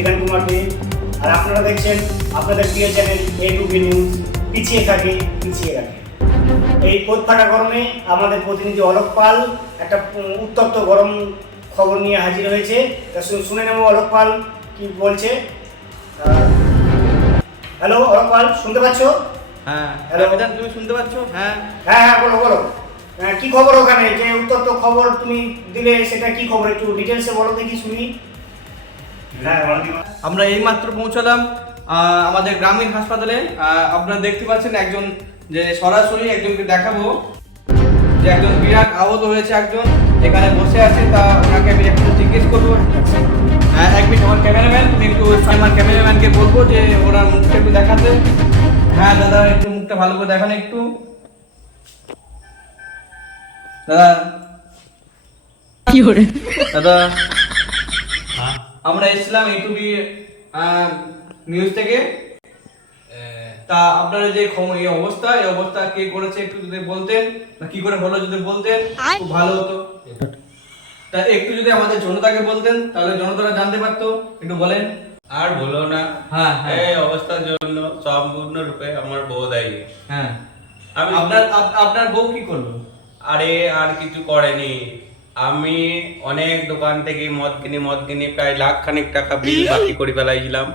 বিধান কুমার দে আর আপনারা দেখছেন আপনাদের প্রিয় channel A to B news পিছিয়ে থাকে পিছিয়ে রাখে। এই পোত ফাটা গরমে আমাদের প্রতিনিধি অলোক পাল একটা উত্তপ্ত গরম খবর নিয়ে হাজির হয়েছে। শুনে নেব অলোক পাল কি বলছে। হ্যালো অলোক পাল শুনতে পাচ্ছ? হ্যাঁ? বিধান তুমি শুনতে পাচ্ছ? হ্যাঁ। হ্যাঁ হ্যাঁ বলো বলো। কি খবর ওখানে? যে উত্তপ্ত খবর তুমি দিলে সেটা কি খবর? একটু ডিটেলসে বলো দেখি শুনি। হ্যাঁ। আমরা এইমাত্র পৌঁছালাম আহ, আমাদের গ্রামীণ হাসপাতালে। আহ, আপনারা দেখতে পাচ্ছেন একজন যে সরাসরি একজনকে দেখাবো যে একজন বিরাট আহত হয়েছে একজন। এখানে বসে আছে তা ওনাকে আমি একটু জিজ্ঞেস করব। হ্যাঁ এক মিনিট আমার ক্যামেরাম্যান তুমি একটু আমার ক্যামেরাম্যানকে বলব যে ওনার মুখটা একটু দেখাতে। হ্যাঁ দাদা একটু মুখটা ভালো করে দেখান একটু। দাদা দাদা আমরা এসেছিলাম ইউটিউবি নিউজ থেকে। তা আপনার যে এই অবস্থা এই অবস্থা কে করেছে একটু যদি বলতেন না কি করে হলো যদি বলতেন খুব ভালো হতো। তা একটু যদি আমাদের জনতাকে বলতেন তাহলে জনতারা জানতে পারতো একটু বলেন। আর বলো না হ্যাঁ হ্যাঁ। এই অবস্থার জন্য সম্পূর্ণ রূপে আমার বউ দায়ী। হ্যাঁ। আমি আপনার আপনার বউ কি করল? আরে আর কিছু করেনি। আমি অনেক দোকান থেকে মদ কিনে মদ কিনে প্রায় লাখ খানিক টাকা বিল বাকি করে ফেলাইছিলাম।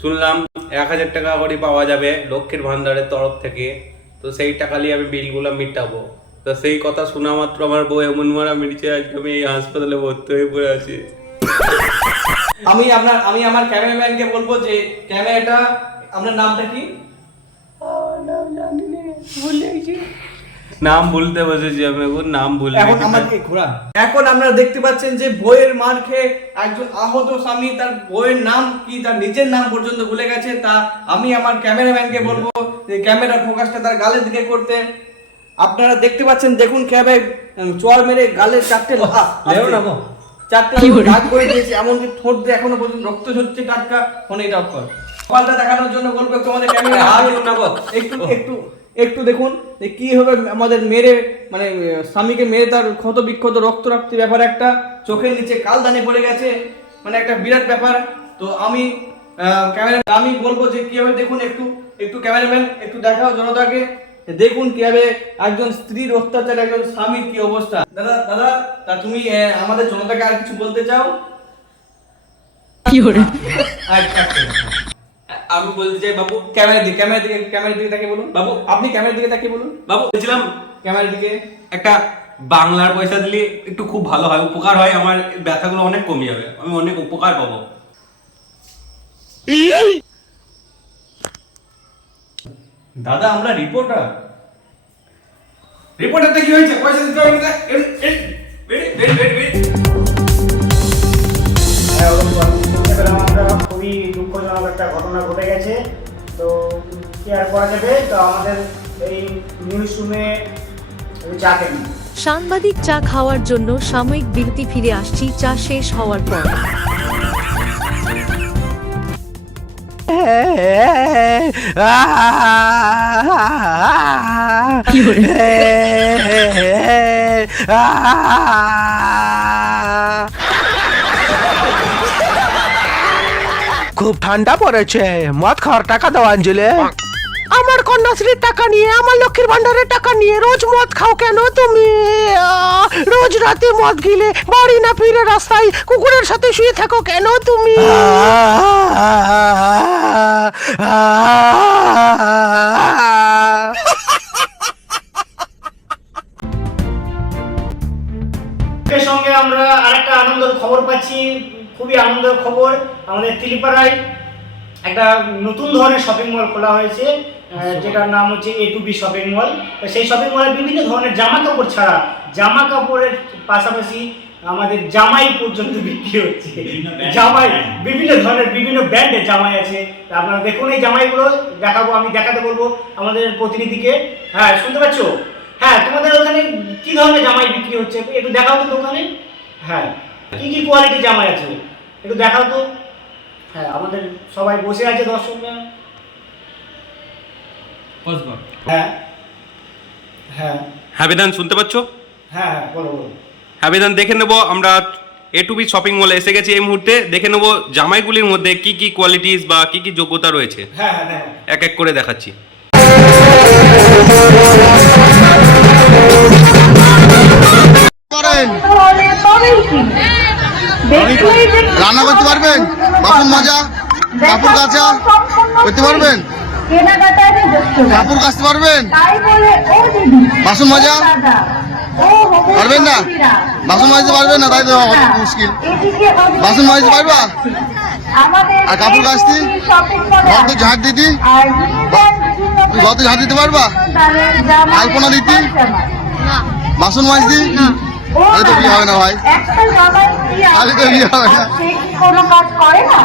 শুনলাম এক হাজার টাকা করে পাওয়া যাবে লক্ষ্মীর ভান্ডারের তরফ থেকে। তো সেই টাকা নিয়ে আমি বিলগুলো মিটাবো। তো সেই কথা শোনা মাত্র আমার বউ এমন মারা মেরেছে আজকে আমি এই হাসপাতালে ভর্তি হয়ে পড়ে আছি। আমি আপনার আমি আমার ক্যামেরাম্যানকে বলব যে ক্যামেরাটা আপনার নামটা কি? নাম ভুলতে বসেছি আমি এখন নাম ভুল এখন আমাকে ঘোরা এখন আপনারা দেখতে পাচ্ছেন যে বইয়ের মার খেয়ে একজন আহত স্বামী তার বইয়ের নাম কি তার নিজের নাম পর্যন্ত ভুলে গেছে তা আমি আমার ক্যামেরাম্যানকে বলব যে ক্যামেরা ফোকাসটা তার গালের দিকে করতে। আপনারা দেখতে পাচ্ছেন দেখুন উম, চর মেরে গালের চারটে চারটে দাগ করে দিয়েছে এমনকি ঠোঁট দিয়ে এখনও পর্যন্ত রক্ত ঝরছে টাটকা। ফোনে এটা অফ কর। কপালটা দেখানোর জন্য বলব আমাদের ক্যামেরা একটু একটু। একটু দেখুন যে কি হবে আমাদের মেরে মানে স্বামীকে মেরে তার ক্ষত বিক্ষত রক্ত রক্তি ব্যাপার একটা চোখের নিচে কালদানি পড়ে গেছে মানে একটা বিরাট ব্যাপার। তো আমি ক্যামেরা আমি বলব যে কীভাবে দেখুন একটু একটু ক্যামেরাম্যান একটু দেখাও জনতাকে দেখুন কীভাবে একজন স্ত্রীর অত্যাচার একজন স্বামীর কি অবস্থা। দাদা দাদা তা তুমি আমাদের জনতাকে আর কিছু বলতে চাও? কি আচ্ছা, আচ্ছা। আমি বলতে চাই বাবু ক্যামেরা দিকে ক্যামেরা দিকে ক্যামেরার দিকে তাকিয়ে বলুন। বাবু আপনি ক্যামেরার দিকে তাকিয়ে বলুন। বাবু বলছিলাম ক্যামেরার দিকে। একটা বাংলার পয়সা দিলে একটু খুব ভালো হয় উপকার হয় আমার ব্যথাগুলো অনেক কমে যাবে আমি অনেক উপকার পাবো। দাদা আমরা রিপোর্টার রিপোর্টারটা কি হয়েছে? পয়সা দিতে হবে না? একটা ঘটনা ঘটে গেছে। তো কি আর করা যাবে? তো আমাদের এই নিউজ শুনে চা কেন সাংবাদিক চা খাওয়ার জন্য সাময়িক বিরতি ফিরে আসছি চা শেষ হওয়ার পর। খুব ঠান্ডা পড়েছে। মদ খাওয়ার টাকা দাও আঞ্জলে আমার কন্যাশ্রীর টাকা নিয়ে, আমার লক্ষ্মীর ভান্ডারের টাকা নিয়ে রোজ মদ খাও কেন তুমি? রোজ রাতে মদ গিলে বাড়ি না ফিরে রাস্তায় কুকুরের সাথে শুয়ে থাকো কেন তুমি? খুবই আনন্দের খবর। আমাদের তিলিপাড়ায় একটা নতুন ধরনের শপিং মল খোলা হয়েছে যেটার নাম হচ্ছে A to B shopping mall তো সেই শপিং মলে বিভিন্ন ধরনের জামা কাপড় ছাড়া জামা কাপড়ের পাশাপাশি আমাদের জামাই পর্যন্ত বিক্রি হচ্ছে। জামাই বিভিন্ন ধরনের বিভিন্ন ব্র্যান্ডের জামাই আছে। তা আপনারা দেখুন এই জামাইগুলো দেখাবো আমি দেখাতে বলব আমাদের প্রতিনিধিকে। হ্যাঁ শুনতে পাচ্ছ? হ্যাঁ তোমাদের ওখানে কি ধরনের জামাই বিক্রি হচ্ছে? একটু দেখাও তো দোকানে। হ্যাঁ। কি কি কোয়ালিটির জামাই আছে? একটু দেখাও তো। হ্যাঁ আমাদের সবাই বসে আছে দর্শকরা হ্যাঁ। হ্যাঁ। হ্যাঁ শুনতে পাচ্ছ? হ্যাঁ হ্যাঁ বলো বলো। হ্যাঁ দেখে নেব আমরা এ টু বি শপিং মলে এসে গেছি এই মুহূর্তে। দেখে নেব জামাইগুলির মধ্যে কি কি কোয়ালিটিস বা কি কি যোগ্যতা রয়েছে। হ্যাঁ হ্যাঁ এক এক করে দেখাচ্ছি। বাসন মাজা কাপড় কাচা করতে পারবেন? কাপড় কাচতে পারবেন? বাসন মাজা? পারবেন না? বাসন মাজতে পারবেন না? তাই তো অনেক মুশকিল। বাসন মাজতে পারবা? আর কাপড় কাচতি? ঘর তো ঝাঁট দিতি? ঘর তো ঝাঁট দিতে পারবা? আলপনা দিতি? বাসন মাজতি? তাহলে তো বিয়ে হবে না ভাই। তাহলে তো বিয়ে হবে না। কোনো কাজ করে না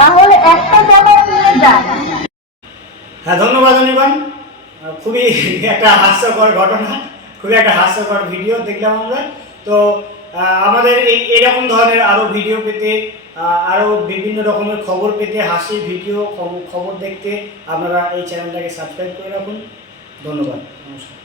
তাহলে একটা জামাই নিয়ে যায় হ্যাঁ ধন্যবাদ অনির্বাণ। খুবই একটা হাস্যকর ঘটনা খুবই একটা হাস্যকর ভিডিও দেখলাম আমরা। তো আমাদের এই এরকম ধরনের আরও ভিডিও পেতে আরও বিভিন্ন রকমের খবর পেতে হাসির ভিডিও খবর খবর দেখতে আপনারা এই চ্যানেলটাকে সাবস্ক্রাইব করে রাখুন। ধন্যবাদ। নমস্কার।